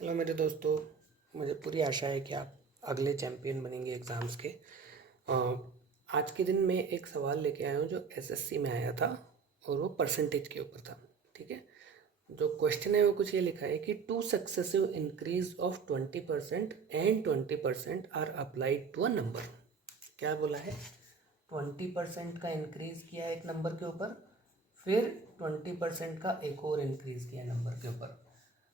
Hello मेरे दोस्तों, मुझे पूरी आशा है कि आप अगले चैम्पियन बनेंगे एग्ज़ाम्स के। आज के दिन में एक सवाल लेके आया हूँ जो एसएससी में आया था और वो परसेंटेज के ऊपर था। ठीक है, जो क्वेश्चन है वो कुछ ये लिखा है कि 2 successive increase of 20% and 20% are applied to a number. क्या बोला है? 20% का इंक्रीज किया एक नंबर के ऊपर, फिर 20% का एक और इंक्रीज किया नंबर के ऊपर।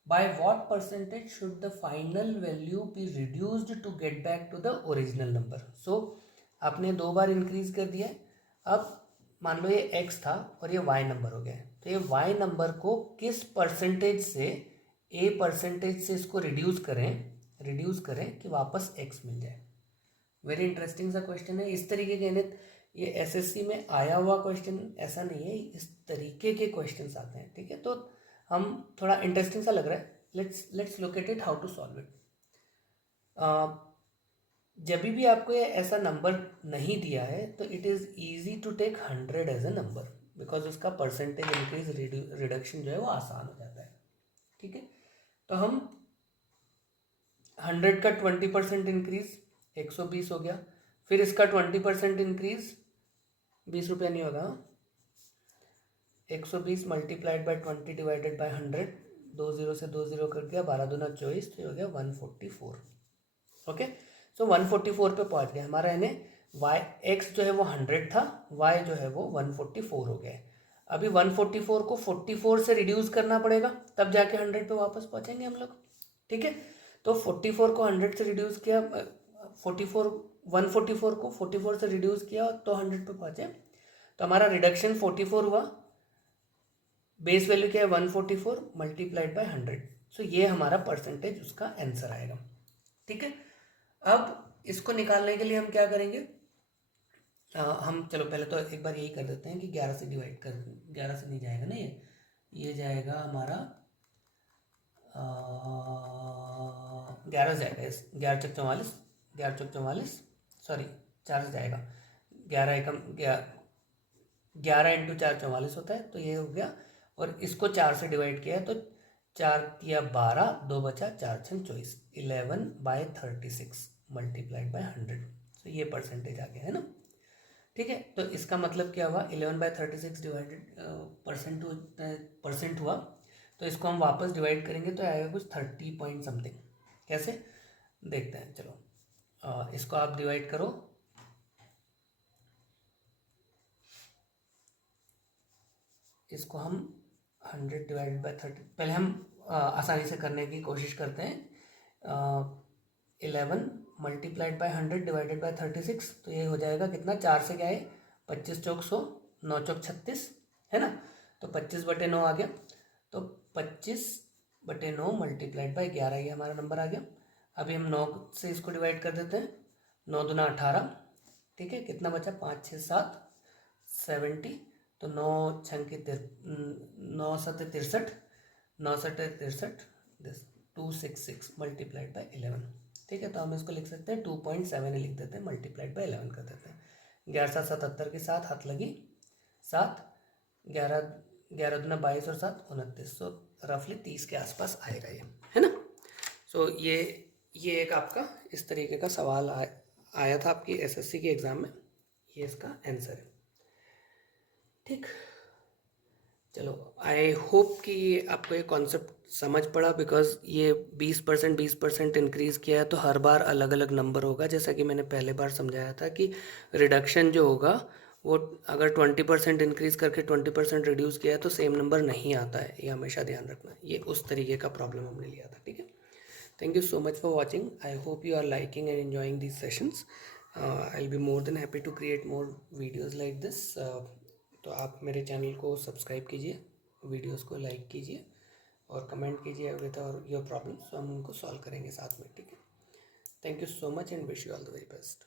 By what percentage should the final value be reduced to get back to the original number? So आपने 2 बार इंक्रीज कर दिया है। अब मान लो ये x था और ये y नंबर हो गया है, तो ये y नंबर को किस परसेंटेज से a परसेंटेज से इसको रिड्यूस करें कि वापस x मिल जाए। वेरी इंटरेस्टिंग सा क्वेश्चन है। इस तरीके के गणित ये एसएससी में आया हुआ क्वेश्चन ऐसा नहीं है, इस तरीके के क्वेश्चंस आते हैं। ठीक है, तो हम थोड़ा इंटरेस्टिंग सा लग रहा है। Let's look at it how to solve it. जब भी आपको ये ऐसा नंबर नहीं दिया है तो it is easy to take 100 as a number, because उसका परसेंटेज इंक्रीज रिडक्शन जो है वो आसान हो जाता है। ठीक है, तो हम 100 का 20% इंक्रीज 120 हो गया, फिर इसका 20% इंक्रीज 20 रुपया नहीं होगा, 120 multiplied by 20 divided by 100, 2 zero से 2 जीरो कट गया, 12 दूना 24, तो ये हो गया 144। ओके, सो 144 पे पहुंच गया हमारा। यानी वाई एक्स जो है वो 100 था, वाई जो है वो 144 हो गया है। अभी 144 को 44 से रिड्यूस करना पड़ेगा, तब जाके 100 पे वापस पहुंचेंगे हम लोग। ठीक है, तो 44 को 100 से रिड्यूस किया, 144 को 44 से रिड्यूस किया तो 100 पे पहुंचे, तो हमारा रिडक्शन 44 हुआ। बेस वैल्यू क्या है? 144 मल्टीप्लाइड बाय 100। सो ये हमारा परसेंटेज उसका आंसर आएगा। ठीक है, अब इसको निकालने के लिए हम क्या करेंगे? हम चलो पहले तो एक बार यही कर देते हैं कि 11 से डिवाइड कर, 11 से नहीं जाएगा ना, ये जाएगा हमारा 11 जाएगा। 11 चौक 44, 11 चौक 44, सॉरी 4 से जाएगा। 11 एकम 11 इंटू 4 44 होता है, तो ये हो गया। और इसको 4 से डिवाइड किया है तो 4 किया 12, 2 बचा, 4 छः 24, 11/36 मल्टीप्लाइड बाई 100। तो ये परसेंटेज आ गया है ना। ठीक है, तो इसका मतलब क्या हुआ? 11/36 डिवाइडेड परसेंट हुआ, तो इसको हम वापस डिवाइड करेंगे तो आएगा कुछ 30 पॉइंट समथिंग। कैसे देखते हैं? चलो इसको आप डिवाइड करो। इसको हम 100 डिवाइडेड बाई 30, पहले हम आसानी से करने की कोशिश करते हैं। 11 मल्टीप्लाइड बाई 100 डिवाइडेड बाई 36, तो ये हो जाएगा कितना? 4 से क्या है? 25 चौक 100, 9 चौक 36 है ना, तो 25/9 आ गया। तो 25/9 मल्टीप्लाइड बाई 11, ये हमारा नंबर आ गया। अभी हम 9 से इसको डिवाइड कर देते हैं, 9 दूना 18। ठीक है, कितना बचा? 5 6 7 70, तो 9 छंग के 9 7 63, 9 7 63, 266 मल्टीप्लाइड बाई 11। ठीक है, तो हम इसको लिख सकते हैं 2.7 लिख देते हैं, मल्टीप्लाइड बाई 11 कर देते हैं। 11 7 77 के साथ हाथ लगी 7, 11 11 दूना 22 और 7 29, सो रफली 30 के आसपास आएगा ये, है ना। सो ये एक आपका इस तरीके का सवाल आया था आपकी एसएससी के एग्ज़ाम में, ये इसका आंसर है। ठीक, चलो आई होप कि आपको ये कॉन्सेप्ट समझ पड़ा, बिकॉज ये 20% इंक्रीज़ किया है तो हर बार अलग अलग नंबर होगा। जैसा कि मैंने पहले बार समझाया था कि रिडक्शन जो होगा वो अगर 20% इंक्रीज़ करके 20% रिड्यूस किया है तो सेम नंबर नहीं आता है, ये हमेशा ध्यान रखना। ये उस तरीके का प्रॉब्लम हमने लिया था। ठीक है, thank you so much for watching. I hope you are liking and enjoying these sessions. I will be more than happy to create more videos like this. तो आप मेरे चैनल को सब्सक्राइब कीजिए, वीडियोस को लाइक कीजिए और comment कीजिए with your problems, तो हम उनको सॉल्व करेंगे साथ में। ठीक है, thank you so much and wish you all the very best.